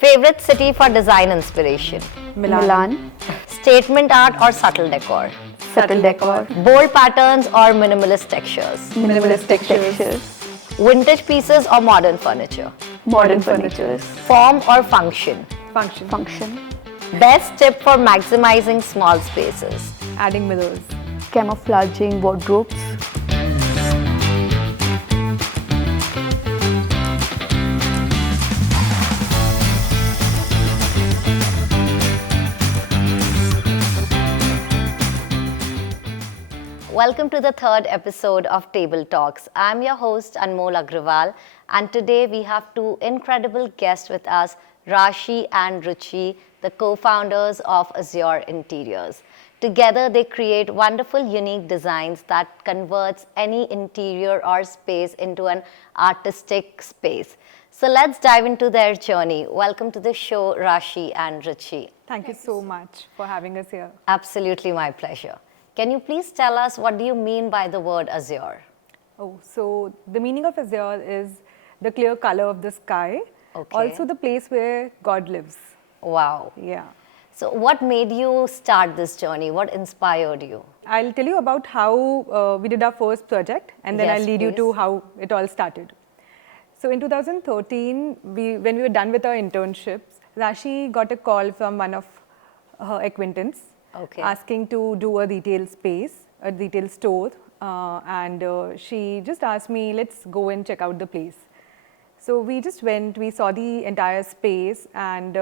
Favorite city for design inspiration? Milan. Statement art or subtle decor? Subtle decor. Bold patterns or minimalist textures? Minimalist textures. Vintage pieces or modern furniture? Modern furnitures. Form or function? Function. Best tip for maximizing small spaces? Adding mirrors. Camouflaging wardrobes. Welcome to the third episode of Table Talks. I'm your host Anmol Agrawal, and today we have two incredible guests with us, Rashi and Ruchi, the co-founders of Azure Interiors. Together they create wonderful, unique designs that converts any interior or space into an artistic space. So let's dive into their journey. Welcome to the show, Rashi and Ruchi. Thank you so much for having us here. Absolutely my pleasure. Can you please tell us what do you mean by the word Azure? So the meaning of Azure is the clear color of the sky. Okay. Also the place where God lives. Wow. Yeah. So what made you start this journey? What inspired you? I'll tell you about how we did our first project, and then Yes, I'll lead you please. to how it all started. So in 2013, when we were done with our internships, Rashi got a call from one of her acquaintance. Okay. Asking to do a retail space, a retail store, and she just asked me, let's go and check out the place. So we just went, we saw the entire space, and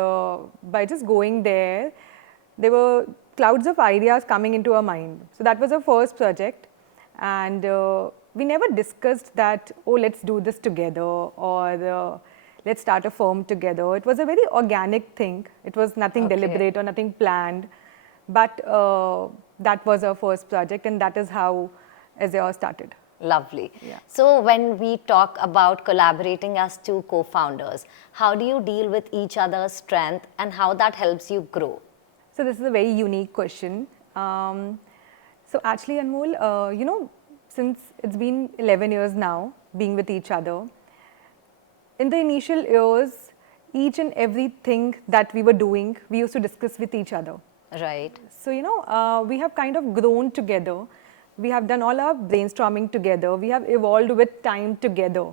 by just going there were clouds of ideas coming into our mind. So that was our first project, and we never discussed that, oh, let's do this together, or let's start a firm together. It was a very organic thing. It was nothing Okay. deliberate or nothing planned. But that was our first project, and that is how Azure started. Lovely. Yeah. So when we talk about collaborating as two co-founders, how do you deal with each other's strength and how that helps you grow? So this is a very unique question. So actually, Anmol, since it's been 11 years now being with each other, in the initial years, each and everything that we were doing, we used to discuss with each other. Right. So, we have kind of grown together. We have done all our brainstorming together. We have evolved with time together.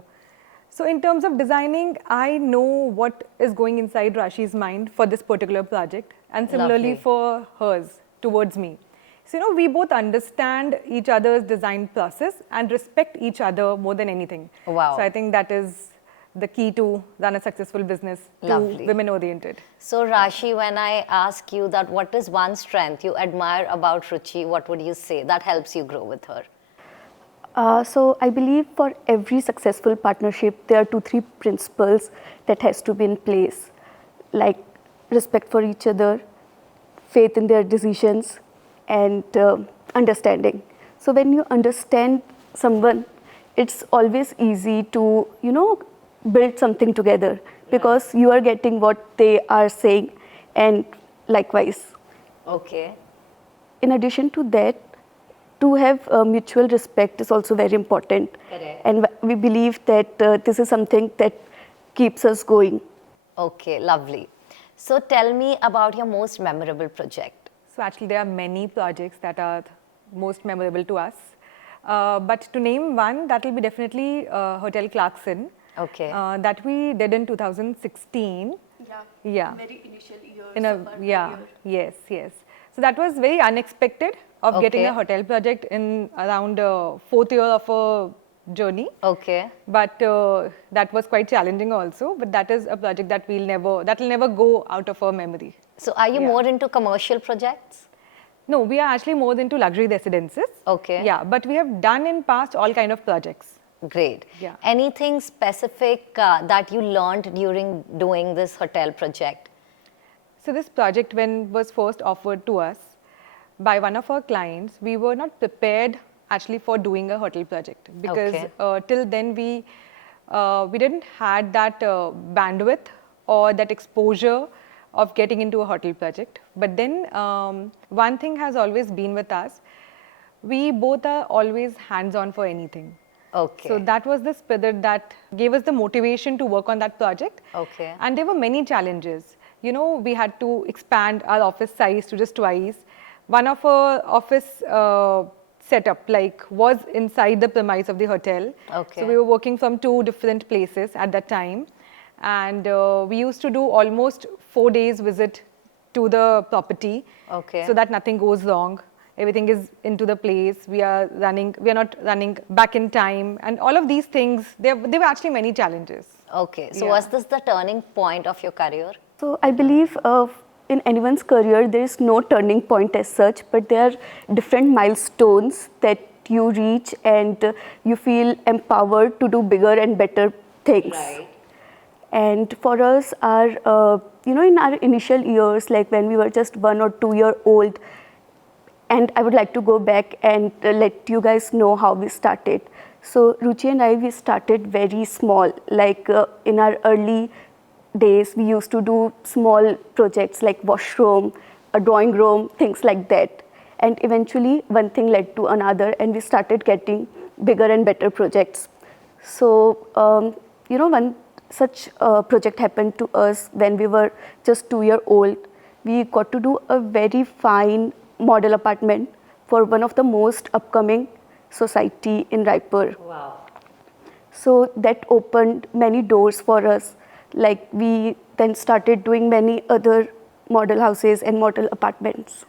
So in terms of designing, I know what is going inside Rashi's mind for this particular project, and similarly Lovely. for hers towards me. So, we both understand each other's design process and respect each other more than anything. Wow. So I think that is the key to run a successful business, Lovely. to women-oriented. So Rashi, when I ask you that what is one strength you admire about Ruchi, what would you say that helps you grow with her? So I believe for every successful partnership, there are 2-3 principles that has to be in place, like respect for each other, faith in their decisions, and understanding. So when you understand someone, it's always easy to, build something together, because you are getting what they are saying, and likewise. Okay. In addition to that, to have mutual respect is also very important. Correct. And we believe that this is something that keeps us going. Okay, lovely. So tell me about your most memorable project. So actually there are many projects that are most memorable to us. But to name one, that will be definitely Hotel Clarkson. Okay. That we did in 2016. Yeah. Very initial years. In of a our yeah, career. yes. So that was very unexpected of getting Okay. a hotel project in around 4th year of a journey. Okay. But that was quite challenging also. But that is a project that will never go out of our memory. So are you Yeah. more into commercial projects? No, we are actually more into luxury residences. Okay. Yeah, but we have done in past all kind of projects. Great. Yeah. Anything specific that you learned during doing this hotel project? So this project, when was first offered to us by one of our clients, we were not prepared actually for doing a hotel project, because Okay. Till then we didn't had that bandwidth or that exposure of getting into a hotel project. But then one thing has always been with us. We both are always hands-on for anything. Okay. So that was the spirit that gave us the motivation to work on that project. Okay. And there were many challenges. You know, we had to expand our office size to just twice. One of our office setup was inside the premise of the hotel. Okay. So we were working from 2 different places at that time. And we used to do almost 4 days visit to the property. Okay. So that nothing goes wrong. Everything is into the place. We are not running back in time, and all of these things. There were actually many challenges. Okay. So Yeah. was this the turning point of your career? So I believe in anyone's career, there is no turning point as such, but there are different milestones that you reach and you feel empowered to do bigger and better things. Right. And for us, in our initial years, like when we were just 1 or 2 year old, and I would like to go back and let you guys know how we started. So Ruchi and I, we started very small. Like in our early days, we used to do small projects like washroom, a drawing room, things like that. And eventually, one thing led to another, and we started getting bigger and better projects. So, one such project happened to us when we were just 2 year old. We got to do a very fine model apartment for one of the most upcoming society in Raipur. Wow. So that opened many doors for us. Like we then started doing many other model houses and model apartments.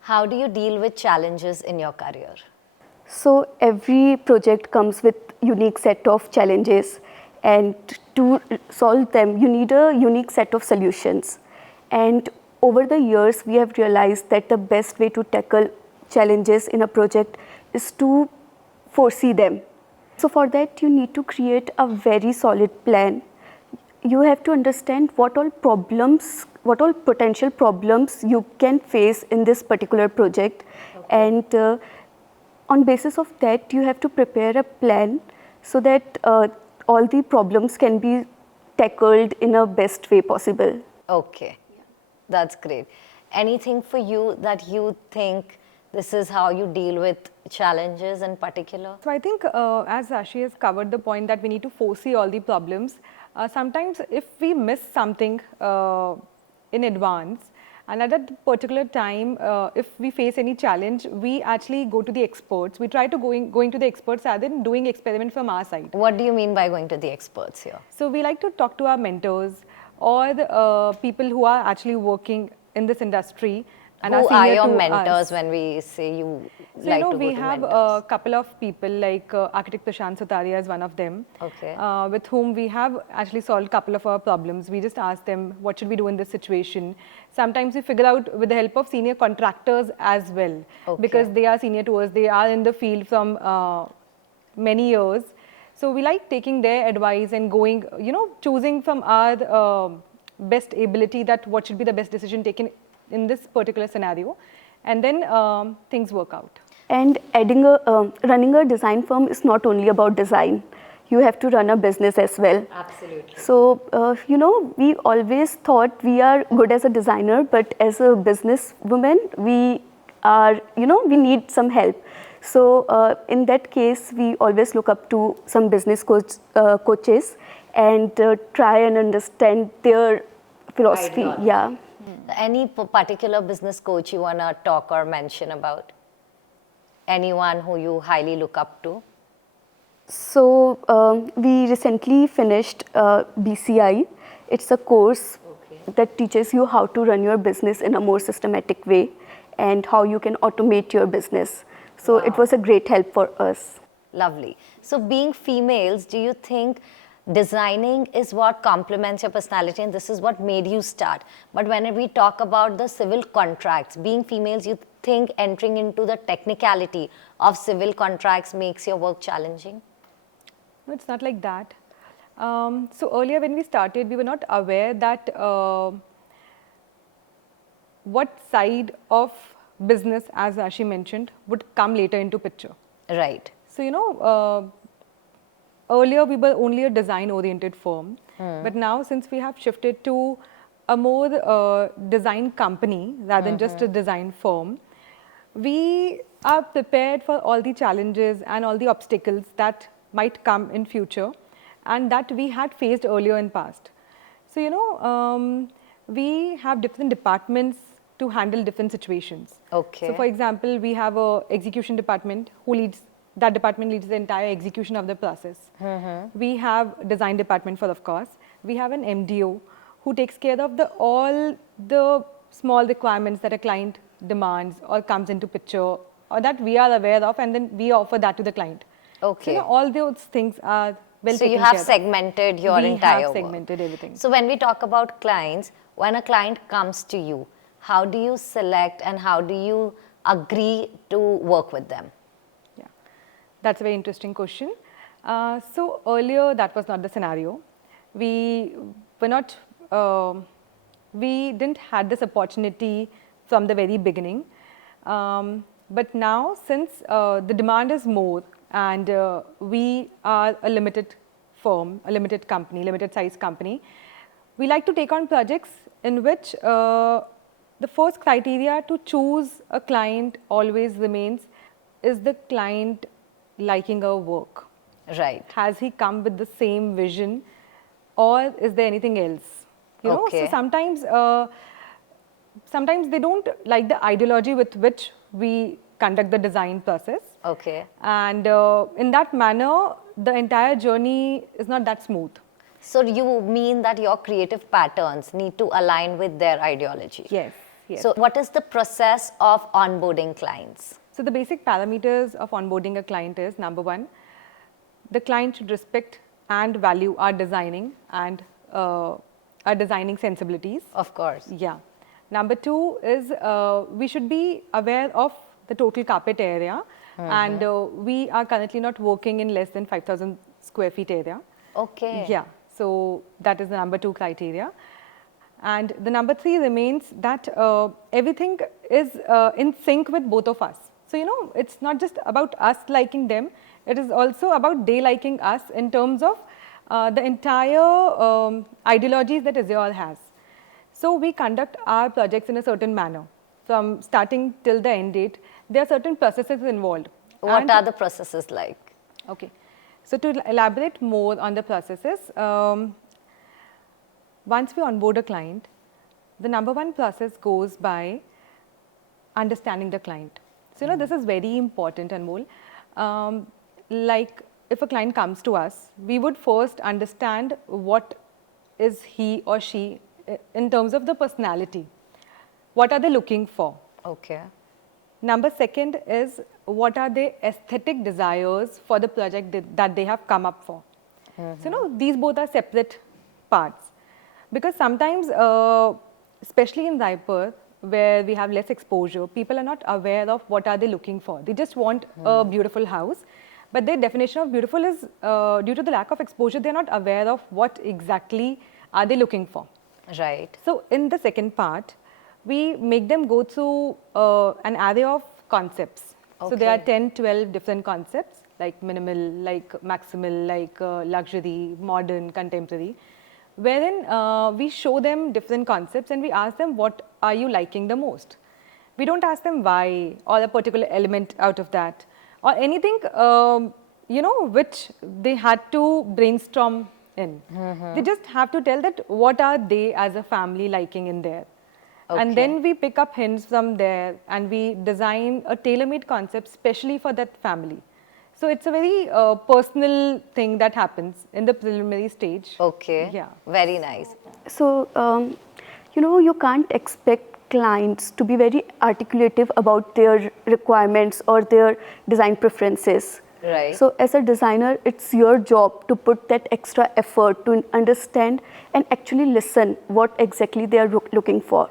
How do you deal with challenges in your career? So every project comes with unique set of challenges, and to solve them, you need a unique set of solutions. And over the years, we have realized that the best way to tackle challenges in a project is to foresee them. So for that, you need to create a very solid plan. You have to understand what all potential problems you can face in this particular project. Okay. And on basis of that, you have to prepare a plan so that all the problems can be tackled in a best way possible. Okay. That's great. Anything for you that you think this is how you deal with challenges in particular? So I think as Rashi has covered the point that we need to foresee all the problems, sometimes if we miss something in advance, and at that particular time, if we face any challenge, we actually go to the experts. We try to going to the experts rather than doing experiment from our side. What do you mean by going to the experts here? So we like to talk to our mentors or the, people who are actually working in this industry. And who are your to mentors us. when we say you So, like to go we to have mentors? a couple of people like architect Prashant Sutaria is one of them, Okay. with whom we have actually solved a couple of our problems. We just ask them, what should we do in this situation? Sometimes we figure out with the help of senior contractors as well, Okay. because they are senior to us, they are in the field from many years. So we like taking their advice and going, choosing from our best ability that what should be the best decision taken in this particular scenario, and then things work out. And running a design firm is not only about design. You have to run a business as well. Absolutely. So, we always thought we are good as a designer, but as a business woman, we are, we need some help. So, in that case, we always look up to some business coaches and try and understand their philosophy. Ideology. Yeah. Any particular business coach you want to talk or mention about? Anyone who you highly look up to? So, we recently finished BCI. It's a course that teaches you how to run your business in a more systematic way and how you can automate your business. So, It was a great help for us. Lovely. So being females, do you think designing is what complements your personality and this is what made you start? But when we talk about the civil contracts, being females, you think entering into the technicality of civil contracts makes your work challenging? No, it's not like that. So earlier when we started, we were not aware that what side of business, as Rashi mentioned, would come later into picture. Right. So, earlier we were only a design-oriented firm, but now since we have shifted to a more design company rather than just a design firm, we are prepared for all the challenges and all the obstacles that might come in future and that we had faced earlier in past. So, we have different departments to handle different situations. Okay. So, for example, we have a execution department who leads, that department leads the entire execution of the process. We have design department for, of course. We have an MDO who takes care of all the small requirements that a client demands or comes into picture or that we are aware of, and then we offer that to the client. Okay. So, all those things are well So taken you have care of. segmented your We entire have work. segmented everything. So when we talk about clients, when a client comes to you, how do you select and how do you agree to work with them? Yeah, that's a very interesting question. So earlier that was not the scenario. We were not, we didn't had this opportunity from the very beginning. But now, since the demand is more and we are a limited firm, a limited company, limited size company, we like to take on projects in which the first criteria to choose a client always remains, is the client liking our work? Right. Has he come with the same vision or is there anything else? You know, Okay. so sometimes they don't like the ideology with which we conduct the design process. Okay. And in that manner, the entire journey is not that smooth. So you mean that your creative patterns need to align with their ideology? Yes, yes. So what is the process of onboarding clients? So the basic parameters of onboarding a client is, number one, the client should respect and value our designing and our designing sensibilities. Of course. Yeah. Number two is we should be aware of the total carpet area, and we are currently not working in less than 5,000 square feet area. Okay. Yeah. So that is the number two criteria. And the number three remains that everything is in sync with both of us. So, you know, it's not just about us liking them, it is also about they liking us in terms of the entire ideologies that Azure has. So, we conduct our projects in a certain manner. From starting till the end date, there are certain processes involved. What are the processes like? Okay. So, to elaborate more on the processes, once we onboard a client, the number one process goes by understanding the client. So, you know, this is very important, Anmol. Like, if a client comes to us, we would first understand what is he or she in terms of the personality. What are they looking for? Okay. Number second is what are their aesthetic desires for the project that they have come up for. So, you know, these both are separate parts. Because sometimes, especially in Raipur, where we have less exposure, people are not aware of what are they looking for. They just want a beautiful house, but their definition of beautiful is, due to the lack of exposure, they're not aware of what exactly are they looking for. Right. So, in the second part, we make them go through an array of concepts. So, there are Okay. 10, 12 different concepts like minimal, like maximal, like luxury, modern, contemporary, wherein we show them different concepts and we ask them what are you liking the most. We don't ask them why or a particular element out of that or anything, you know, which they had to brainstorm in. They just have to tell that what are they as a family liking in there. And then we pick up hints from there and we design a tailor-made concept specially for that family. So it's a very personal thing that happens in the preliminary stage. Okay. Yeah. Very nice. So, you know, you can't expect clients to be very articulative about their requirements or their design preferences. Right. So, as a designer, it's your job to put that extra effort to understand and actually listen what exactly they are looking for.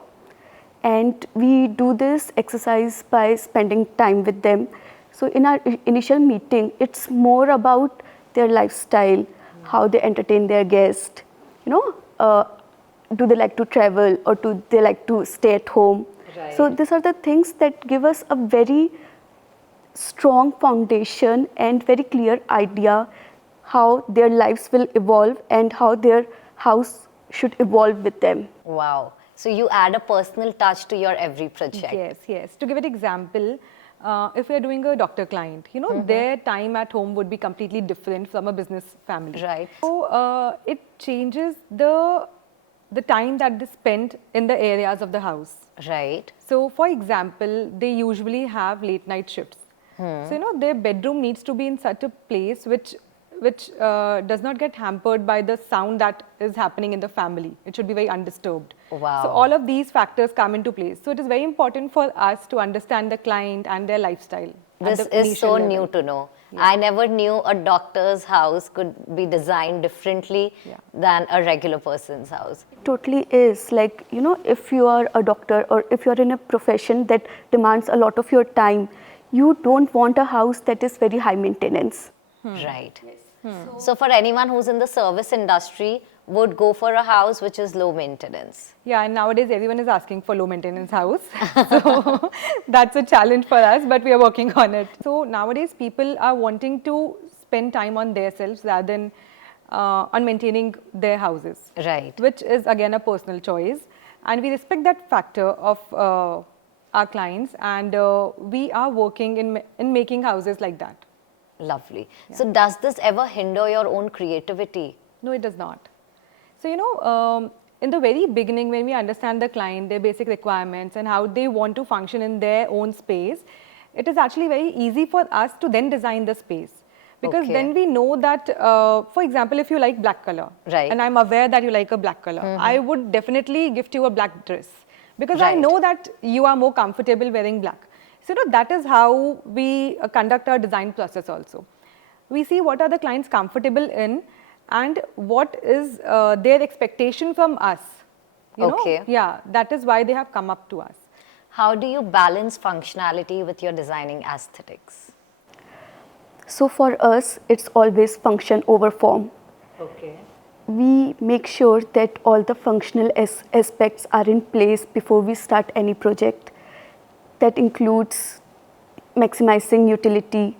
And we do this exercise by spending time with them. So in our initial meeting, it's more about their lifestyle, how they entertain their guests, you know, do they like to travel or do they like to stay at home? Right. So these are the things that give us a very strong foundation and very clear idea how their lives will evolve and how their house should evolve with them. Wow. So you add a personal touch to your every project. Yes, yes. To give an example, if we're doing a doctor client, their time at home would be completely different from a business family. Right. So it changes the time that they spend in the areas of the house. Right. So for example, they usually have late night shifts. So their bedroom needs to be in such a place which does not get hampered by the sound that is happening in the family. It should be very undisturbed. Wow. So all of these factors come into place. So it is very important for us to understand the client and their lifestyle. This is so new to know. I never knew a doctor's house could be designed differently than a regular person's house. Totally is. Like, if you are a doctor or if you're in a profession that demands a lot of your time, you don't want a house that is very high maintenance. Right. So for anyone who's in the service industry, would go for a house which is low maintenance. Yeah, and nowadays everyone is asking for low maintenance house. So that's a challenge for us, but we are working on it. So nowadays people are wanting to spend time on themselves rather than on maintaining their houses. Right. Which is again a personal choice. And we respect that factor of our clients, and we are working in making houses like that. Lovely. Yeah. So does this ever hinder your own creativity? No, it does not. So, in the very beginning, when we understand the client, their basic requirements and how they want to function in their own space, it is actually very easy for us to then design the space. Because then we know that, for example, if you like black color, right, and I'm aware that you like a black color, I would definitely gift you a black dress. Because I know that you are more comfortable wearing black. So, that is how we conduct our design process also. We see what are the clients comfortable in, and what is their expectation from us. Yeah, that is why they have come up to us. How do you balance functionality with your designing aesthetics? So for us, it's always function over form. Okay. We make sure that all the functional aspects are in place before we start any project. That includes maximizing utility,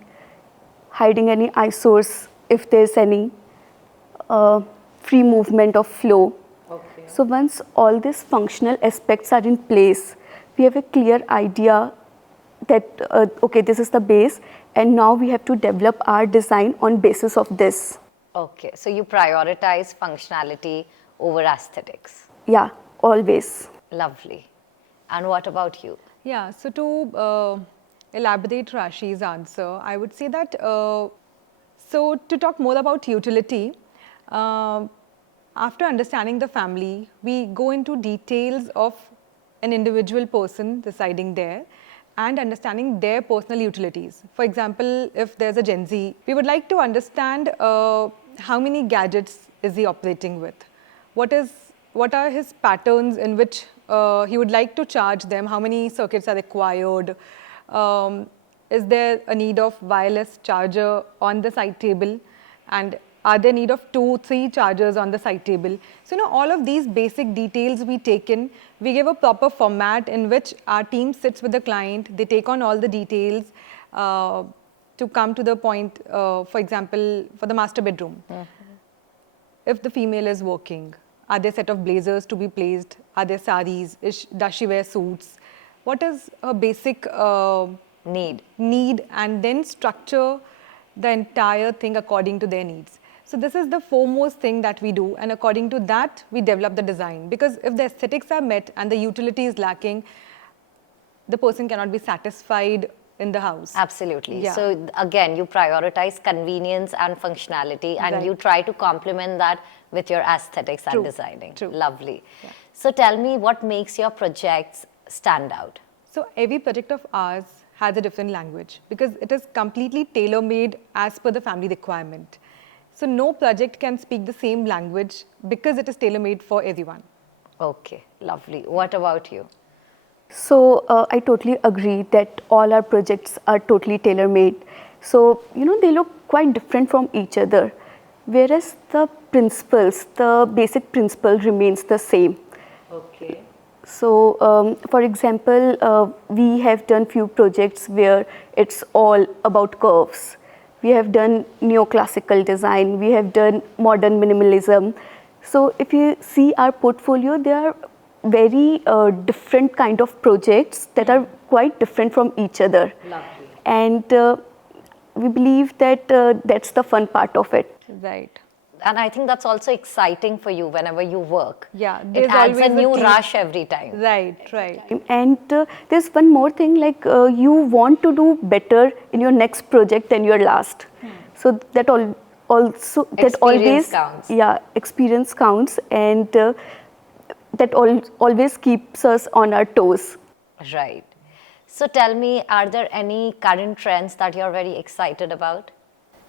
hiding any eyesores if there's any, free movement of flow. Okay. So once all these functional aspects are in place, we have a clear idea that, okay, this is the base, and now we have to develop our design on basis of this. Okay, so you prioritize functionality over aesthetics. Yeah, always. Lovely. And what about you? Yeah, so to elaborate Rashi's answer, I would say that, so to talk more about utility, after understanding the family, we go into details of an individual person residing there and understanding their personal utilities. For example, if there's a Gen Z, we would like to understand how many gadgets is he operating with? What are his patterns in which he would like to charge them? How many circuits are required? Is there a need of wireless charger on the side table? And are there need of 2-3 chargers on the side table? So, all of these basic details we take in, we give a proper format in which our team sits with the client, they take on all the details to come to the point, for example, for the master bedroom. If the female is working, are there set of blazers to be placed? Are there saris? Does she wear suits? What is her basic need? And then structure the entire thing according to their needs. So this is the foremost thing that we do, and according to that, we develop the design. Because if the aesthetics are met and the utility is lacking, the person cannot be satisfied in the house. Absolutely. Yeah. So again, you prioritize convenience and functionality, and you try to complement that with your aesthetics and designing. True. Lovely. Yeah. So tell me, what makes your projects stand out? So every project of ours has a different language because it is completely tailor-made as per the family requirement. So no project can speak the same language because it is tailor-made for everyone. Okay, lovely. What about you? So I totally agree that all our projects are totally tailor-made. So, they look quite different from each other, whereas the principles, the basic principle remains the same. Okay. So, for example, we have done few projects where it's all about curves. We have done neoclassical design, we have done modern minimalism. So if you see our portfolio, there are very different kind of projects that are quite different from each other. Lovely. And we believe that that's the fun part of it. Right. And I think that's also exciting for you whenever you work. Yeah, It there's adds a always a new team. rush every time. Right, right. And there's one more thing, like you want to do better in your next project than your last. So that also that Experience always counts. Yeah, experience counts, and that always keeps us on our toes. Right. So tell me, are there any current trends that you're very excited about?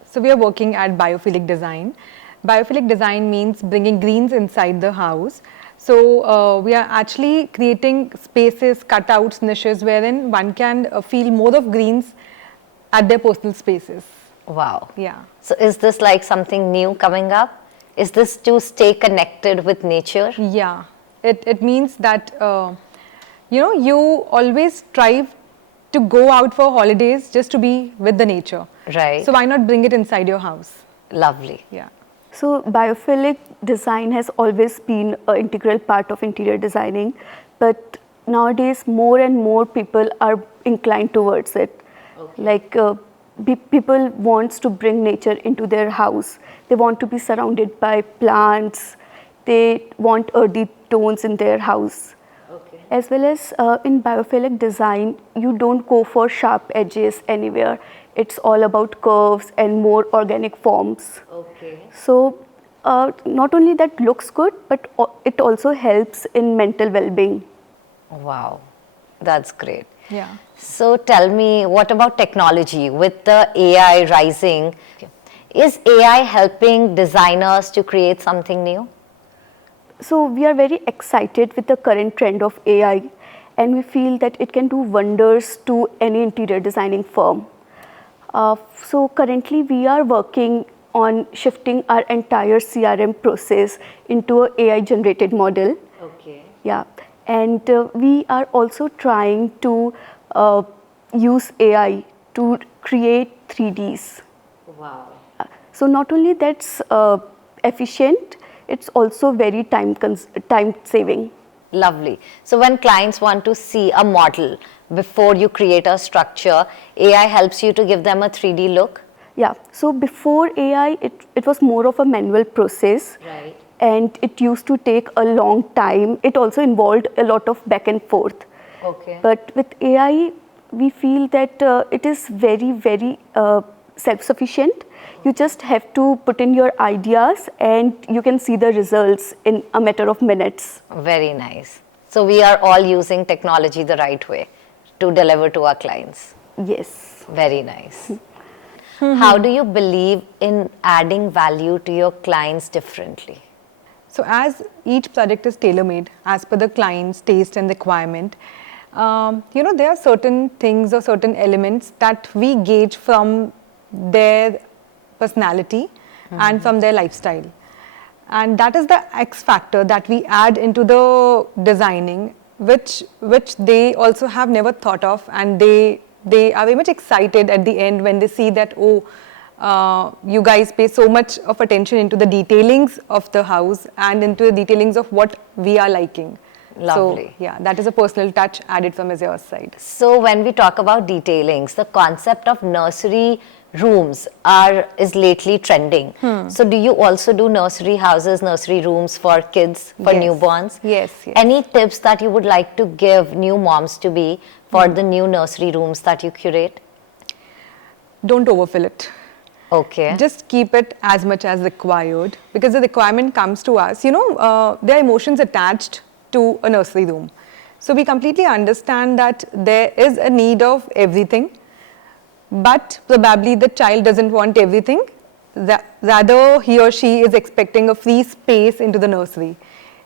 So we are working at biophilic design. Biophilic design means bringing greens inside the house. So we are actually creating spaces, cutouts, niches wherein one can feel more of greens at their personal spaces. Wow. Yeah. So is this like something new coming up? Is this to stay connected with nature? Yeah. It means that, you always strive to go out for holidays just to be with the nature. Right. So why not bring it inside your house? Lovely. Yeah. So biophilic design has always been an integral part of interior designing, but nowadays more and more people are inclined towards it. Like people wants to bring nature into their house. They want to be surrounded by plants. They want earthy tones in their house. As well as in biophilic design, you don't go for sharp edges anywhere. It's all about curves and more organic forms. Okay. So not only that looks good, but it also helps in mental well-being. Wow. That's great. Yeah. So tell me, what about technology? With the AI rising, is AI helping designers to create something new? So we are very excited with the current trend of AI, and we feel that it can do wonders to any interior designing firm. So currently we are working on shifting our entire CRM process into an AI generated model. Okay. Yeah, and we are also trying to use AI to create 3Ds. Wow. So not only that's efficient, it's also very time saving. Lovely. So when clients want to see a model before you create a structure, AI helps you to give them a 3D look? Yeah, so before AI, it was more of a manual process. Right. And it used to take a long time. It also involved a lot of back and forth. Okay. But with AI, we feel that it is very, very self-sufficient. You just have to put in your ideas and you can see the results in a matter of minutes. Very nice. So we are all using technology the right way to deliver to our clients. Yes. Very nice. How do you believe in adding value to your clients differently? So as each project is tailor-made as per the client's taste and requirement, there are certain things or certain elements that we gauge from their personality and from their lifestyle. And that is the X factor that we add into the designing, which they also have never thought of, and they are very much excited at the end when they see that, you guys pay so much of attention into the detailings of the house and into the detailings of what we are liking. Lovely. So, yeah, that is a personal touch added from Azure's side. So when we talk about detailings, the concept of nursery rooms is lately trending. So do you also do nursery houses, nursery rooms for kids, for Yes. newborns? Yes. Any tips that you would like to give new moms to be for the new nursery rooms that you curate? Don't overfill it. Okay. Just keep it as much as required, because the requirement comes to us. There are emotions attached to a nursery room. So we completely understand that there is a need of everything, but probably the child doesn't want everything. Rather, he or she is expecting a free space into the nursery.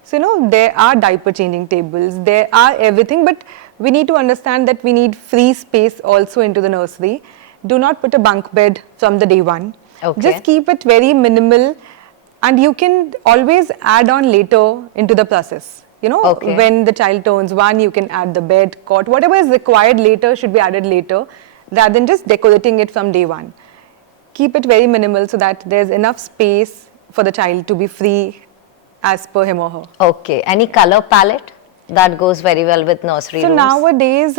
So, there are diaper changing tables, there are everything, but we need to understand that we need free space also into the nursery. Do not put a bunk bed from the day one. Okay. Just keep it very minimal, and you can always add on later into the process. Okay. When the child turns 1, you can add the bed, cot, whatever is required later should be added later, rather than just decorating it from day one. Keep it very minimal so that there's enough space for the child to be free as per him or her. Okay. Any color palette? That goes very well with nursery So rooms. nowadays,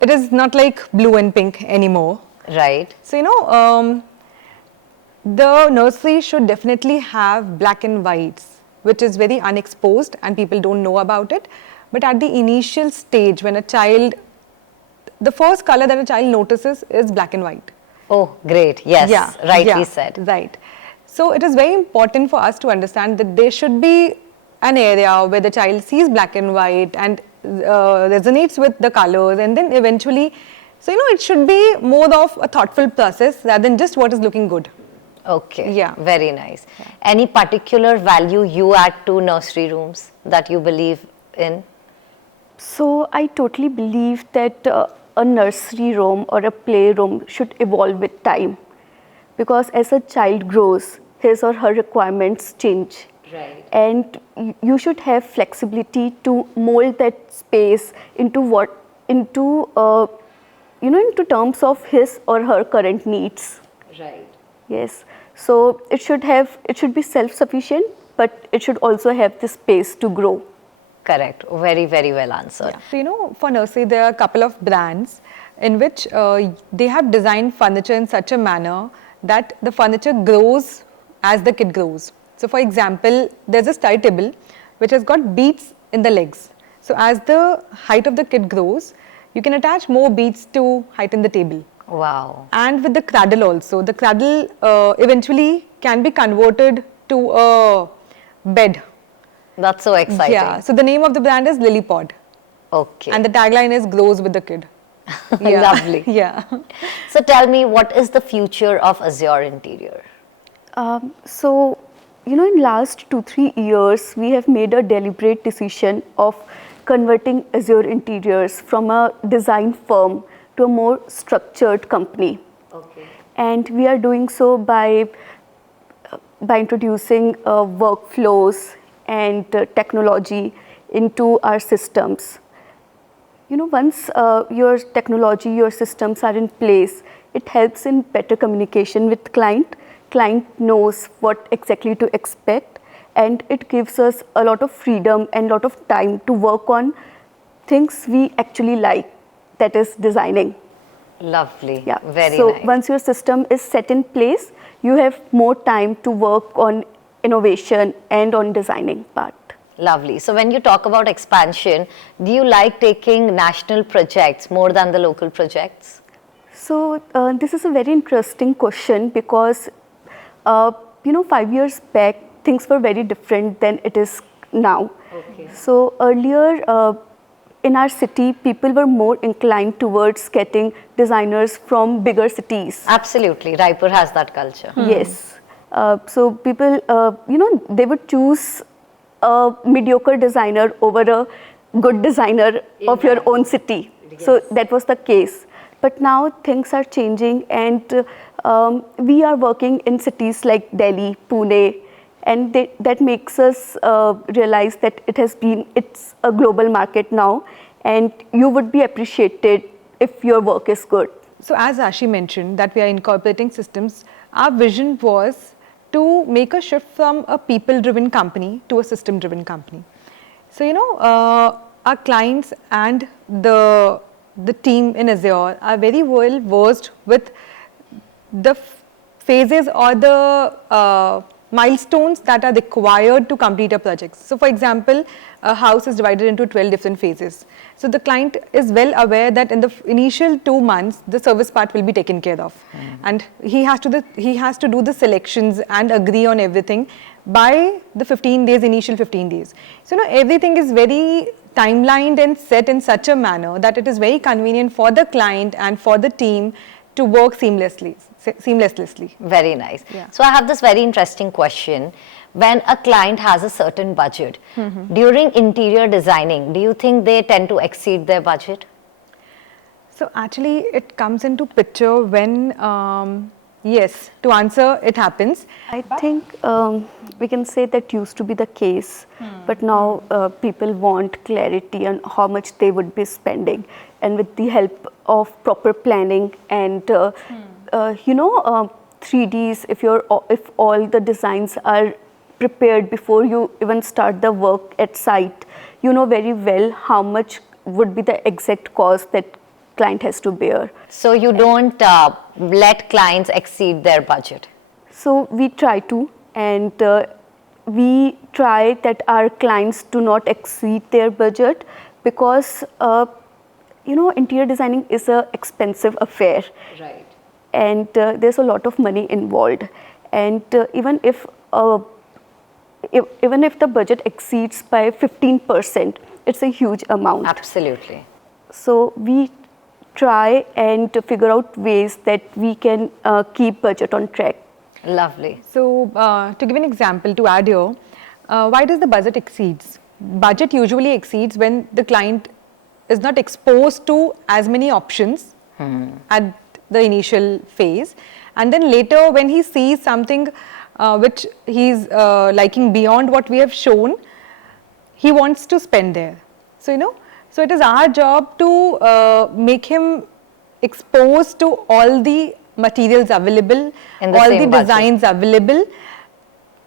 it is not like blue and pink anymore. Right. So, the nursery should definitely have black and whites, which is very unexposed and people don't know about it. But at the initial stage, when a child, the first color that a child notices is black and white. Oh, great. Yes, rightly said. Right. So it is very important for us to understand that there should be an area where the child sees black and white and resonates with the colors, and then eventually, so it should be more of a thoughtful process rather than just what is looking good. Okay. Yeah. Very nice. Any particular value you add to nursery rooms that you believe in? So I totally believe that a nursery room or a playroom should evolve with time, because as a child grows, his or her requirements change. Right. And you should have flexibility to mold that space into into terms of his or her current needs. Right. Yes. So it should be self-sufficient, but it should also have the space to grow. Correct. Very, very well answered. So, for nursery, there are a couple of brands in which they have designed furniture in such a manner that the furniture grows as the kid grows. So, for example, there's a study table which has got beads in the legs. So, as the height of the kid grows, you can attach more beads to heighten the table. Wow. And with the cradle also, the cradle eventually can be converted to a bed. That's so exciting. Yeah, so the name of the brand is Lillipod. Okay. And the tagline is grows with the kid. Lovely. Yeah. So tell me, what is the future of Azure Interior? So, in last 2-3 years, we have made a deliberate decision of converting Azure Interiors from a design firm to a more structured company. Okay. And we are doing so by introducing workflows and technology into our systems. Once your technology, your systems are in place, it helps in better communication with client. Client knows what exactly to expect, and it gives us a lot of freedom and a lot of time to work on things we actually like, that is designing. Lovely. Yeah. Very so nice. once your system is set in place, you have more time to work on innovation and on designing part. Lovely. So when you talk about expansion, do you like taking national projects more than the local projects? So this is a very interesting question, because 5 years back things were very different than it is now. Okay. So earlier in our city, people were more inclined towards getting designers from bigger cities. Absolutely. Raipur has that culture. Yes. So people, they would choose a mediocre designer over a good designer of your own city. So that was the case. But now things are changing, and we are working in cities like Delhi, Pune, and that makes us realize that it's a global market now, and you would be appreciated if your work is good. So as Rashi mentioned that we are incorporating systems, our vision was to make a shift from a people-driven company to a system-driven company. So, our clients and the team in Azure are very well versed with the phases or the milestones that are required to complete a project. So, for example, a house is divided into 12 different phases. So, the client is well aware that in the initial 2 months, the service part will be taken care of. And he has to do the selections and agree on everything by the 15 days, initial 15 days. So, everything is very timelined and set in such a manner that it is very convenient for the client and for the team to work seamlessly. Very nice. Yeah. So I have this very interesting question. When a client has a certain budget, during interior designing, do you think they tend to exceed their budget? So actually it comes into picture when, yes, to answer it happens. I think we can say that used to be the case, but now people want clarity on how much they would be spending, and with the help of proper planning and 3Ds, if all the designs are prepared before you even start the work at site. You know very well how much would be the exact cost that client has to bear. So you don't let clients exceed their budget. So we try to, and we try that our clients do not exceed their budget, because interior designing is an expensive affair. Right. And there's a lot of money involved, and even if the budget exceeds by 15%, it's a huge amount. Absolutely. So we try and figure out ways that we can keep budget on track. Lovely. So to give an example to add here, why does the budget exceeds? Budget usually exceeds when the client is not exposed to as many options at the initial phase, and then later when he sees something which he's liking beyond what we have shown, he wants to spend there. So so it is our job to make him exposed to all the materials available, all the designs available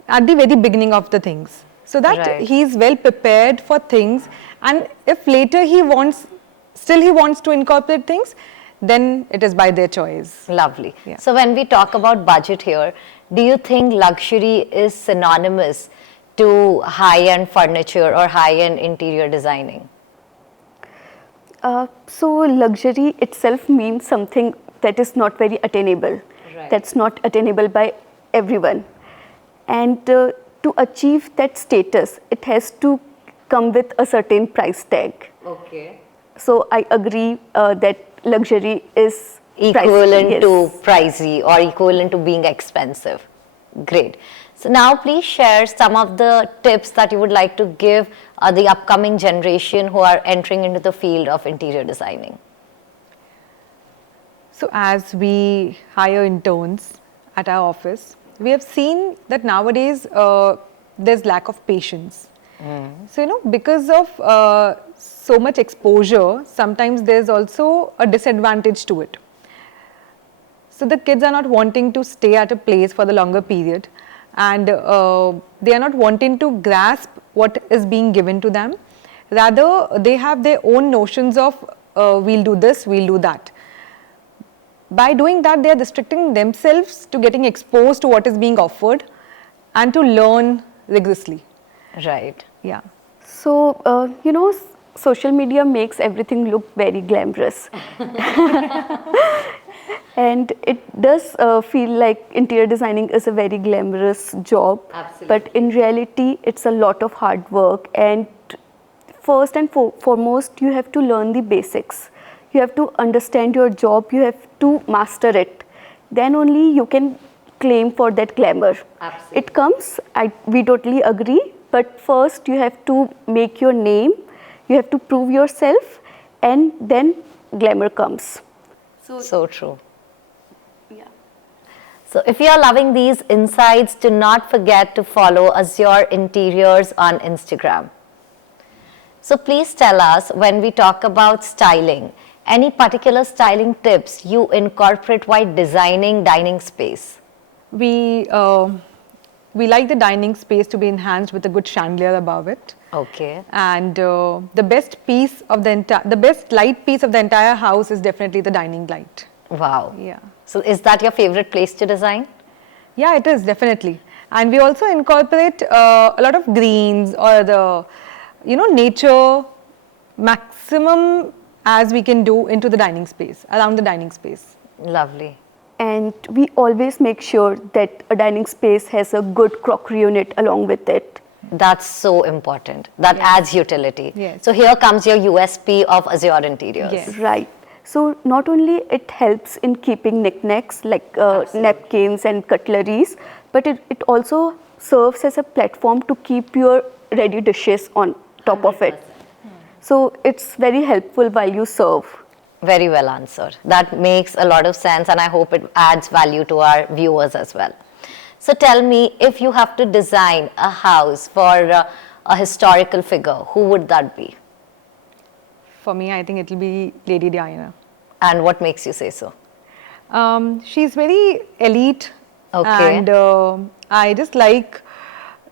at the very beginning of the things, so that he is well prepared for things, and if later he wants to incorporate things, then it is by their choice. Lovely. Yeah. So when we talk about budget here, do you think luxury is synonymous to high-end furniture or high-end interior designing? So luxury itself means something that is not very attainable. Right. That's not attainable by everyone. And to achieve that status, it has to come with a certain price tag. Okay. So I agree that luxury is Equivalent pricey, to yes. pricey or equivalent to being expensive. Great. So now please share some of the tips that you would like to give the upcoming generation who are entering into the field of interior designing. So as we hire interns at our office, we have seen that nowadays there's lack of patience. So because of so much exposure, sometimes there's also a disadvantage to it. So the kids are not wanting to stay at a place for the longer period, and they are not wanting to grasp what is being given to them. Rather, they have their own notions of we'll do this, we'll do that. By doing that, they are restricting themselves to getting exposed to what is being offered and to learn rigorously. Right. Yeah. So, social media makes everything look very glamorous. And it does feel like interior designing is a very glamorous job. Absolutely. But in reality, it's a lot of hard work. And first and foremost, you have to learn the basics. You have to understand your job. You have to master it. Then only you can claim for that glamour. Absolutely. It comes, we totally agree. But first, you have to make your name. You have to prove yourself. And then glamour comes. So true. So if you are loving these insights, do not forget to follow Azure Interiors on Instagram. So please tell us, when we talk about styling, any particular styling tips you incorporate while designing dining space? We like the dining space to be enhanced with a good chandelier above it. Okay. And the best light piece of the entire house is definitely the dining light. Wow. Yeah. So is that your favorite place to design? Yeah, it is definitely. And we also incorporate a lot of greens or the, nature maximum as we can do into the dining space, around the dining space. Lovely. And we always make sure that a dining space has a good crockery unit along with it. That's so important. That adds utility. Yes. So here comes your USP of Azure Interiors. Yes. Right. So not only it helps in keeping knickknacks like napkins and cutleries, but it also serves as a platform to keep your ready dishes on top of it. So it's very helpful while you serve. Very well answered. That makes a lot of sense, and I hope it adds value to our viewers as well. So tell me, if you have to design a house for a historical figure, who would that be? For me, I think it will be Lady Diana. And what makes you say so? She's very elite. Okay. And I just like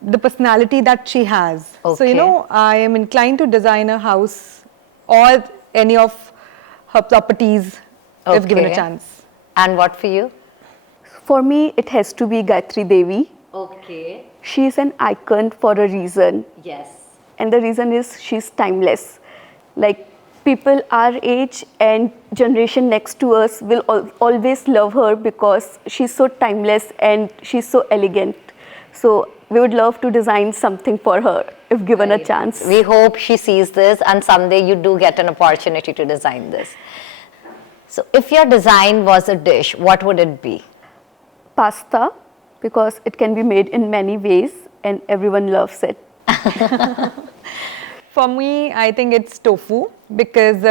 the personality that she has. So, you Okay. know, I am inclined to design a house or any of her properties if given a Okay. chance. And what for you? For me, it has to be Gayatri Devi. Okay. She is an icon for a reason. Yes. And the reason is she's timeless. Like people our age and generation next to us will always love her because she's so timeless and she's so elegant. So we would love to design something for her if given a chance. We hope she sees this and someday you do get an opportunity to design this. So if your design was a dish, what would it be? Pasta, because it can be made in many ways and everyone loves it. For me, I think it's tofu because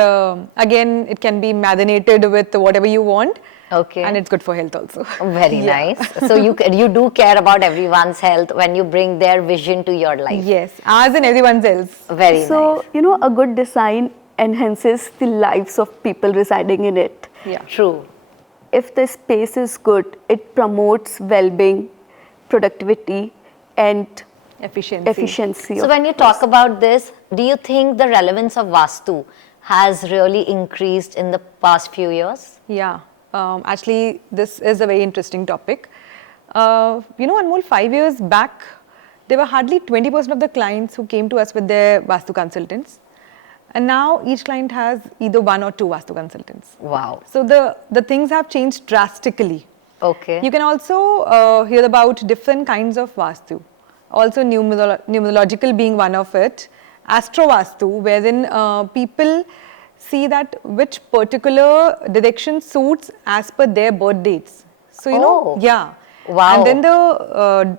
again, it can be marinated with whatever you want. Okay. And it's good for health also. Very nice. So you do care about everyone's health when you bring their vision to your life. Yes, ours and everyone's else. Very So, nice. you know, a good design enhances the lives of people residing in it. Yeah. True. If the space is good, it promotes well-being, productivity, and efficiency. So when you talk about this, do you think the relevance of Vastu has really increased in the past few years? Yeah, actually, this is a very interesting topic. You know, Anmol, 5 years back, there were hardly 20% of the clients who came to us with their Vastu consultants. And now each client has either 1 or 2 Vastu consultants. Wow. So the things have changed drastically. Okay. You can also hear about different kinds of Vastu. Also numerological being one of it. Astro Vastu, wherein people see that which particular direction suits as per their birth dates. So, you know, yeah. Wow. And then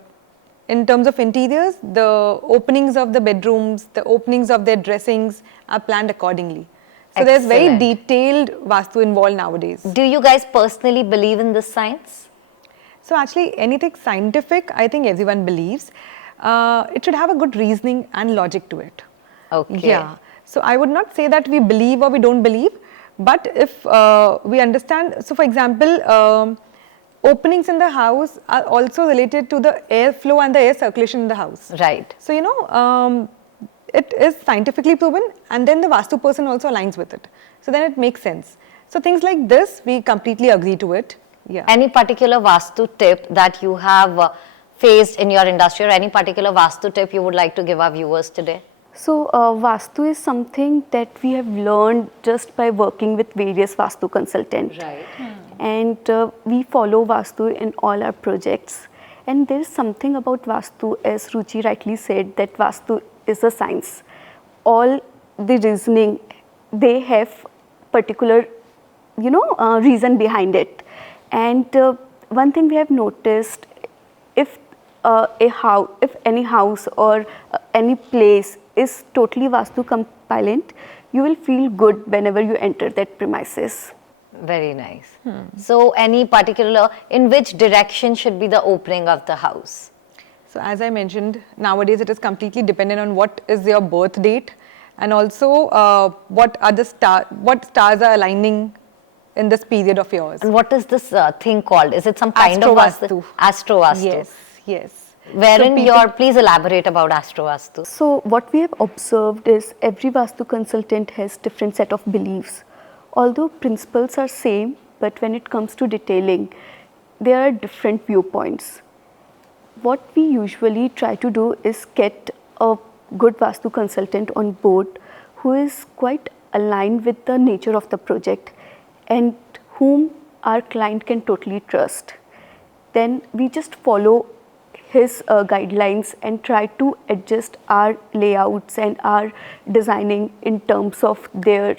in terms of interiors, the openings of the bedrooms, the openings of their dressings are planned accordingly. So there's very Excellent. detailed Vastu involved nowadays. Do you guys personally believe in this science? So actually anything scientific, I think everyone believes. It should have a good reasoning and logic to it. Okay. Yeah. So I would not say that we believe or we don't believe, but if we understand, so for example, openings in the house are also related to the airflow and the air circulation in the house. Right. So, you know, it is scientifically proven and then the Vastu person also aligns with it. So then it makes sense. So things like this, we completely agree to it. Yeah. Any particular Vastu tip that you have faced in your industry or any particular Vastu tip you would like to give our viewers today? So, Vastu is something that we have learned just by working with various Vastu consultants. Right. And we follow Vastu in all our projects. And there is something about Vastu, as Ruchi rightly said, that Vastu is a science. All the reasoning, they have particular, you know, reason behind it. And one thing we have noticed, if if any house or any place is totally Vastu compliant, you will feel good whenever you enter that premises. Very nice. So any particular, in which direction should be the opening of the house? So as I mentioned, nowadays it is completely dependent on what is your birth date and also what stars are aligning in this period of yours. And what is this thing called? Is it some kind of Astro-Vastu. Astro Vastu. Yes, yes. Wherein So please elaborate about Astro Vastu. So what we have observed is every Vastu consultant has different set of beliefs. Although principles are same, but when it comes to detailing, there are different viewpoints. What we usually try to do is get a good Vastu consultant on board who is quite aligned with the nature of the project and whom our client can totally trust. Then we just follow his guidelines and try to adjust our layouts and our designing in terms of their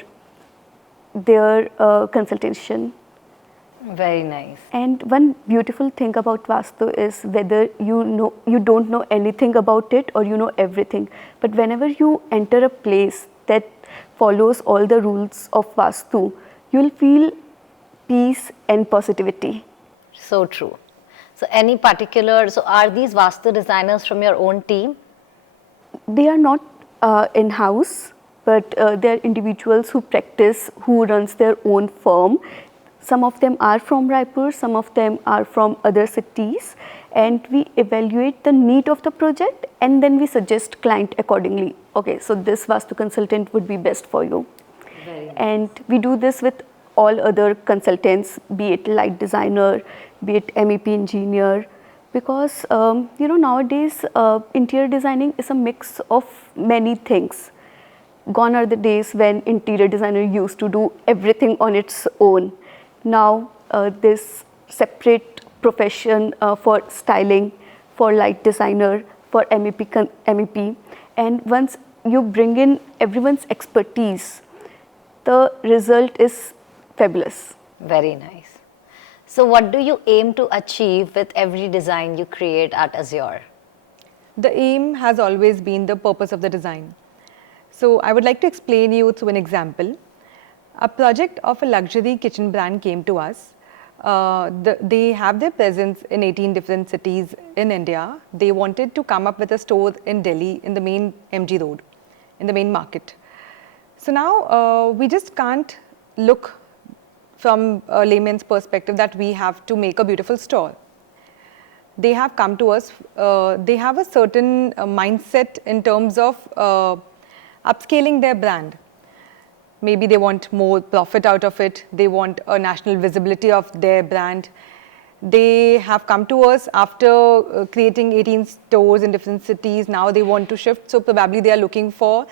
consultation. Very nice. And one beautiful thing about Vastu is whether you don't know anything about it or you know everything, but whenever you enter a place that follows all the rules of Vastu, you will feel peace and positivity. So true. So any particular, so are these Vastu designers from your own team? They are not in-house, but they are individuals who practice, who runs their own firm. Some of them are from Raipur, some of them are from other cities, and we evaluate the need of the project, and then we suggest client accordingly. Okay, so this Vastu consultant would be best for you. Very nice. And we do this with all other consultants, be it light designer, be it MEP engineer, because nowadays interior designing is a mix of many things. Gone are the days when interior designer used to do everything on its own. Now there's separate profession for styling, for light designer, for MEP, and once you bring in everyone's expertise, the result is fabulous. Very nice. So what do you aim to achieve with every design you create at Azure? The aim has always been the purpose of the design. So I would like to explain you through an example. A project of a luxury kitchen brand came to us. They have their presence in 18 different cities in India. They wanted to come up with a store in Delhi in the main MG road, in the main market. So now we just can't look from a layman's perspective that we have to make a beautiful store. They have come to us, they have a certain mindset in terms of upscaling their brand. Maybe they want more profit out of it, they want a national visibility of their brand. They have come to us after creating 18 stores in different cities, now they want to shift, so probably they are looking for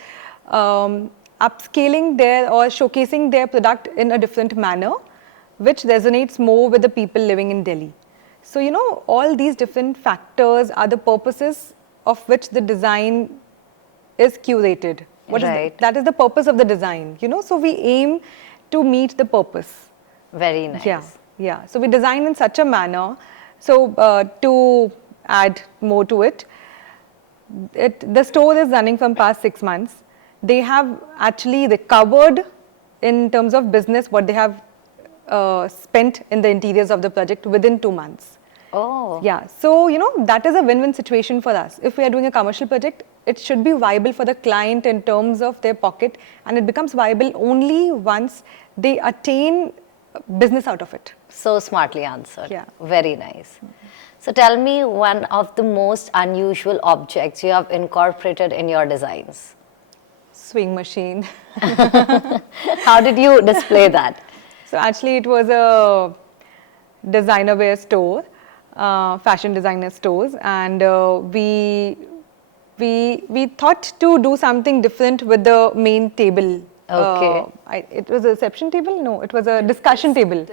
upscaling their or showcasing their product in a different manner, which resonates more with the people living in Delhi. So, all these different factors are the purposes of which the design is curated. Right. That is the purpose of the design, so we aim to meet the purpose. Very nice. Yeah. So we design in such a manner. So to add more to it, the store is running from past 6 months. They have actually recovered in terms of business what they have spent in the interiors of the project within 2 months. Oh. Yeah, so that is a win-win situation for us. If we are doing a commercial project, it should be viable for the client in terms of their pocket, and it becomes viable only once they attain business out of it. So smartly answered. Yeah. Very nice. So tell me one of the most unusual objects you have incorporated in your designs. Swing machine. How did you display that? So actually it was a designer wear store, fashion designer stores, and we thought to do something different with the main table. Okay. It was a reception table? No, it was a discussion table.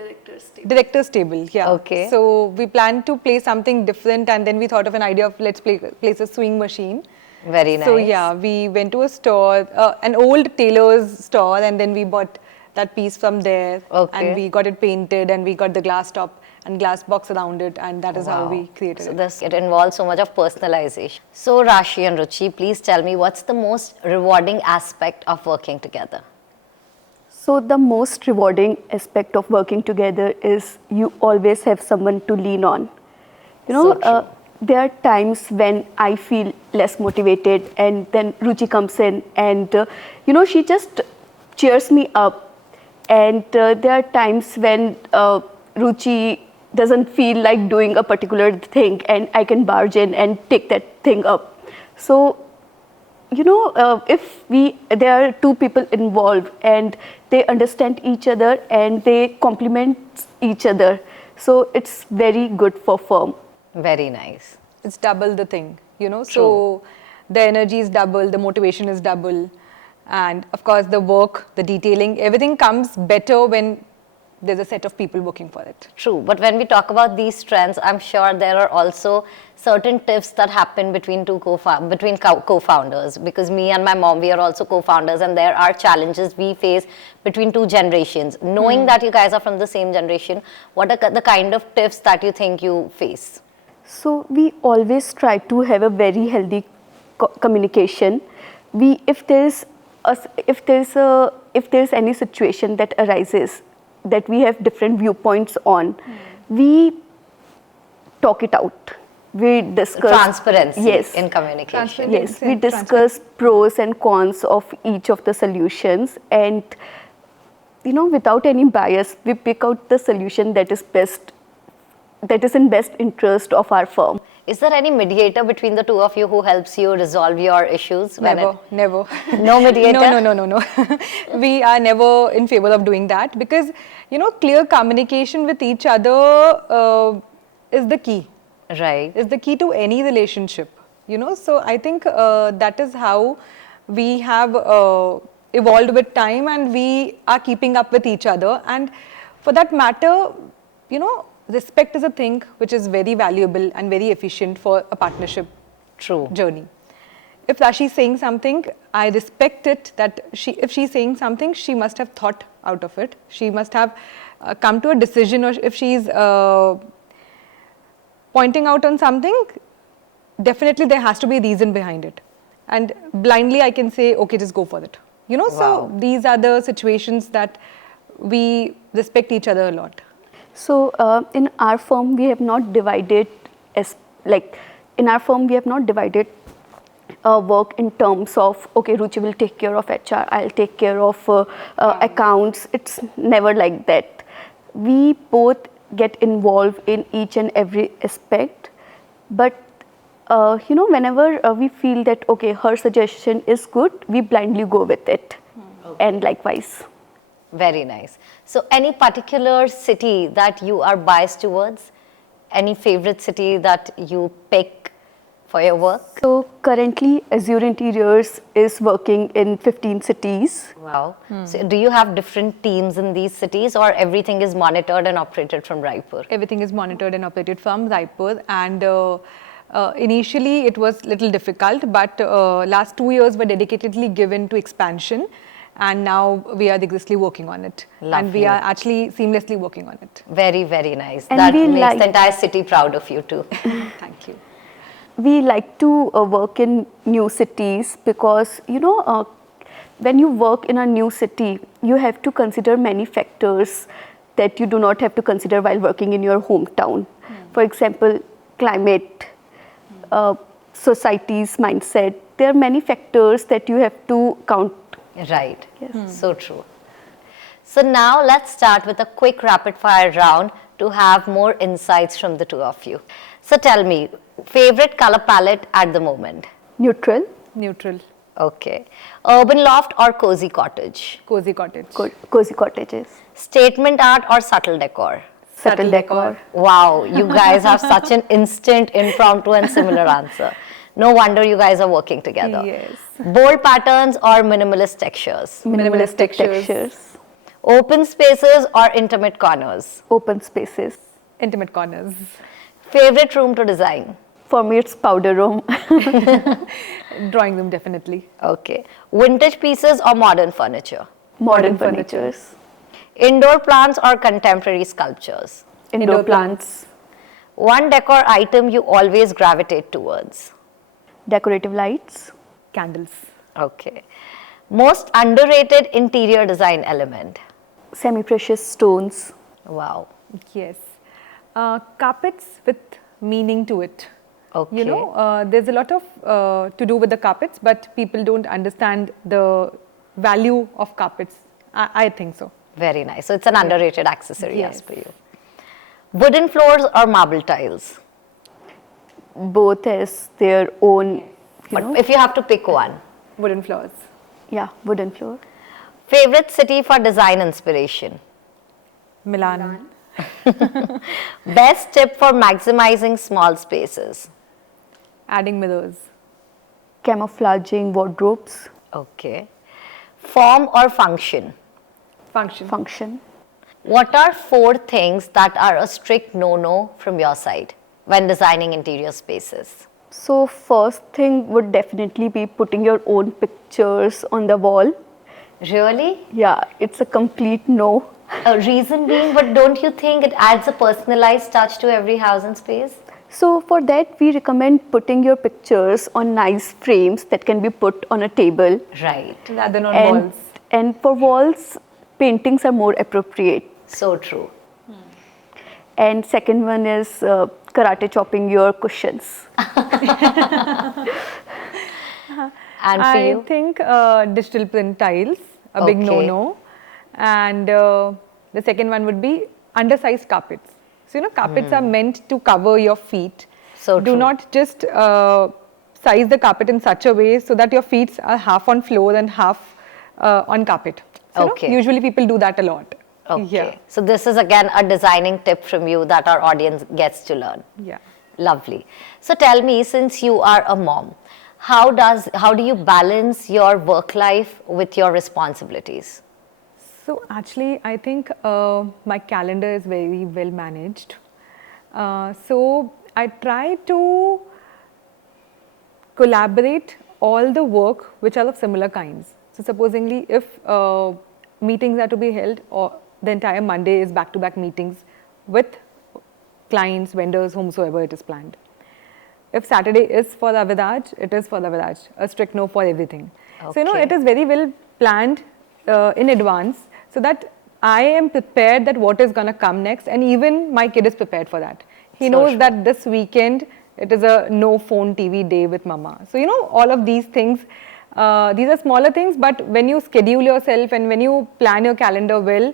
Director's table, yeah. Okay. So we planned to play something different, and then we thought of an idea of let's place a swing machine. Very nice. So yeah, we went to a store, an old tailor's store, and then we bought that piece from there. Okay. And we got it painted, and we got the glass top and glass box around it, and that is how we created it. It involves so much of personalization. So Rashi and Ruchi, please tell me what's the most rewarding aspect of working together? So the most rewarding aspect of working together is you always have someone to lean on. So true. There are times when I feel less motivated, and then Ruchi comes in and she just cheers me up. And there are times when Ruchi doesn't feel like doing a particular thing, and I can barge in and take that thing up. So if there are two people involved and they understand each other and they complement each other, so it's very good for firm. Very nice. It's double the thing, so the energy is double, the motivation is double, and of course the work, the detailing, everything comes better when there's a set of people working for it. True, but when we talk about these trends, I'm sure there are also certain tiffs that happen between co-founders, because me and my mom, we are also co-founders, and there are challenges we face between two generations. Knowing that you guys are from the same generation, what are the kind of tiffs that you think you face? So we always try to have a very healthy communication. If there's any situation that arises that we have different viewpoints on, we talk it out. We discuss transparency in communication. Yes, we discuss pros and cons of each of the solutions, and without any bias, we pick out the solution that is best that is in best interest of our firm. Is there any mediator between the two of you who helps you resolve your issues? Never. No mediator? No. We are never in favor of doing that because, clear communication with each other is the key. Right. Is the key to any relationship, So I think that is how we have evolved with time, and we are keeping up with each other. And for that matter, respect is a thing which is very valuable and very efficient for a partnership journey. If Rashi is saying something, I respect it that if she's saying something, she must have thought out of it. She must have come to a decision, or if she's pointing out on something, definitely there has to be a reason behind it. And blindly I can say, okay, just go for it. Wow. So these are the situations that we respect each other a lot. So in our firm, we have not divided work in terms of, okay, Ruchi will take care of HR, I'll take care of accounts. It's never like that. We both get involved in each and every aspect, but whenever we feel that, okay, her suggestion is good, we blindly go with it. Okay. And likewise. Very nice. So any particular city that you are biased towards? Any favorite city that you pick for your work? So currently Azure Interiors is working in 15 cities. Wow. So do you have different teams in these cities, or everything is monitored and operated from Raipur? Everything is monitored and operated from Raipur, and initially it was little difficult, but last 2 years were dedicatedly given to expansion. And now we are rigorously working on it. Lovely. And we are actually seamlessly working on it. Very, very nice. And that makes the entire city proud of you too. Thank you. We like to work in new cities because, when you work in a new city, you have to consider many factors that you do not have to consider while working in your hometown. For example, climate, society's mindset. There are many factors that you have to count. Right. Yes. So true. So now let's start with a quick rapid fire round to have more insights from the two of you. So tell me, favorite color palette at the moment? Neutral. Neutral. Okay. Urban loft or cozy cottage? Cozy cottage. Cozy cottages. Statement art or subtle decor? Subtle decor. Wow, you guys have such an instant, impromptu and similar answer. No wonder you guys are working together. Yes. Bold patterns or minimalist textures? Minimalistic textures. Open spaces or intimate corners? Open spaces. Intimate corners. Favorite room to design? For me, it's powder room. Drawing room, definitely. Okay. Vintage pieces or modern furniture? Modern furnitures. Indoor plants or contemporary sculptures? Indoor plants. One decor item you always gravitate towards? Decorative lights. Candles. Okay. Most underrated interior design element? Semi-precious stones. Wow. Yes. Carpets with meaning to it. Okay. There's a lot of to do with the carpets, but people don't understand the value of carpets. I think so. Very nice. So it's an underrated accessory Yes. as per you. Wooden floors or marble tiles? Both has their own, But if you have to pick one. Wooden floors. Yeah, wooden floor. Favorite city for design inspiration? Milan. Best tip for maximizing small spaces? Adding mirrors. Camouflaging wardrobes. Okay. Form or function? Function. What are 4 things that are a strict no-no from your side when designing interior spaces? So first thing would definitely be putting your own pictures on the wall. Really? Yeah, it's a complete no. A reason being, but don't you think it adds a personalized touch to every house and space? So for that, we recommend putting your pictures on nice frames that can be put on a table. Right. Rather than on And, walls. and for walls, paintings are more appropriate. So true. And second one is karate chopping your cushions. And for I you? think digital print tiles, a big Okay. no-no. And the second one would be undersized carpets. So, carpets are meant to cover your feet. So Do true. not just size the carpet in such a way so that your feet are half on floor and half on carpet. So, Okay. usually people do that a lot. Okay. Yeah. So this is again a designing tip from you that our audience gets to learn. Yeah. Lovely. So tell me, since you are a mom, how do you balance your work life with your responsibilities? So actually, I think my calendar is very well managed. So I try to collaborate all the work which are of similar kinds. So supposingly, if meetings are to be held, or the entire Monday is back-to-back meetings with clients, vendors, whomsoever it is planned. If Saturday is for the Avidaj, it is for the Avidaj, a strict no for everything. So, Okay. it is very well planned in advance so that I am prepared that what is going to come next, and even my kid is prepared for that. He So knows true. that this weekend it is a no phone TV day with mama. So, all of these things, these are smaller things, but when you schedule yourself and when you plan your calendar well,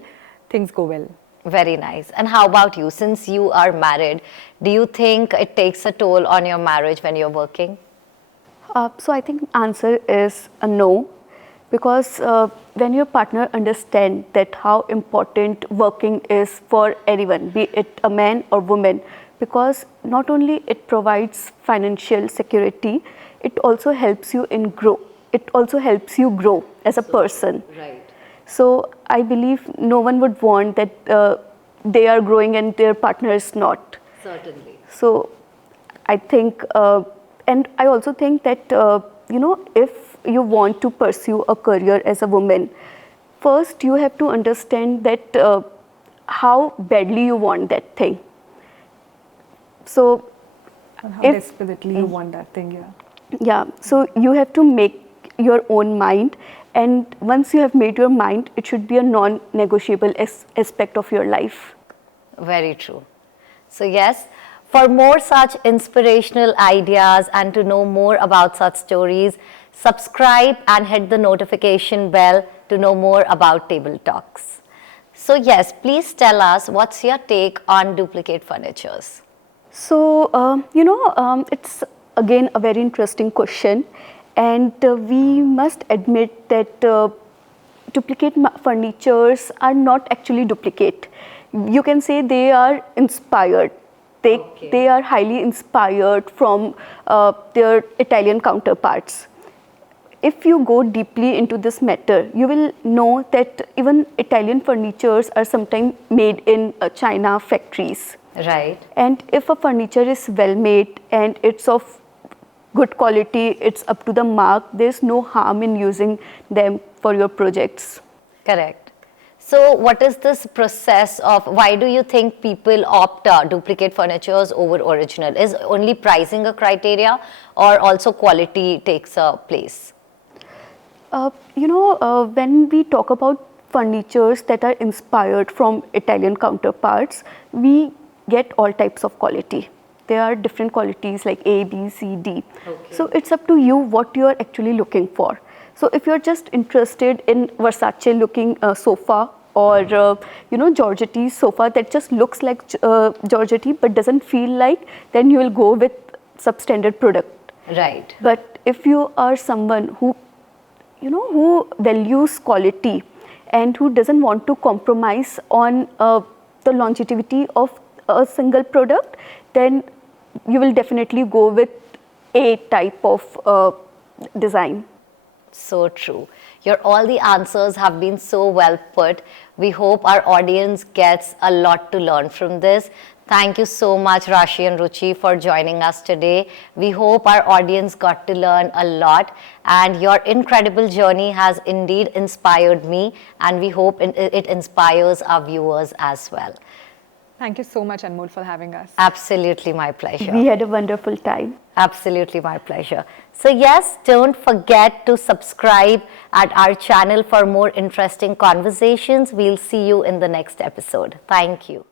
things go well. Very nice. And how about you? Since you are married, do you think it takes a toll on your marriage when you're working? So I think answer is a no, because when your partner understands that how important working is for anyone, be it a man or woman, because not only it provides financial security, it also helps you in grow. It also helps you grow as a person. Right. So I believe no one would want that they are growing and their partner is not. Certainly. So I think, and I also think that, if you want to pursue a career as a woman, first you have to understand that how badly you want that thing. So, And how if desperately you want that thing, yeah. yeah, so you have to make your own mind, and once you have made your mind, it should be a non-negotiable aspect of your life. Very true. So yes, for more such inspirational ideas and to know more about such stories, subscribe and hit the notification bell to know more about Table Talks. So yes, please tell us what's your take on duplicate furnitures? So, it's again a very interesting question, and we must admit that duplicate furnitures are not actually duplicate. You can say they are inspired. They are highly inspired from their Italian counterparts. If you go deeply into this matter, you will know that even Italian furnitures are sometimes made in China factories. Right. And if a furniture is well made and it's of good quality, it's up to the mark, there's no harm in using them for your projects. Correct. So what is this process of, why do you think people opt duplicate furnitures over original? Is only pricing a criteria, or also quality takes a place? When we talk about furnitures that are inspired from Italian counterparts, we get all types of quality. There are different qualities like A, B, C, D. Okay. So it's up to you what you are actually looking for. So if you're just interested in Versace looking sofa, or Georgette sofa that just looks like Georgette but doesn't feel like, then you will go with substandard product. Right. But if you are someone who values quality and who doesn't want to compromise on the longevity of a single product, then you will definitely go with a type of design. So true. All the answers have been so well put. We hope our audience gets a lot to learn from this. Thank you so much, Rashi and Ruchi, for joining us today. We hope our audience got to learn a lot, and your incredible journey has indeed inspired me, and we hope it inspires our viewers as well. Thank you so much, Anmol, for having us. Absolutely my pleasure. We had a wonderful time. Absolutely my pleasure. So yes, don't forget to subscribe at our channel for more interesting conversations. We'll see you in the next episode. Thank you.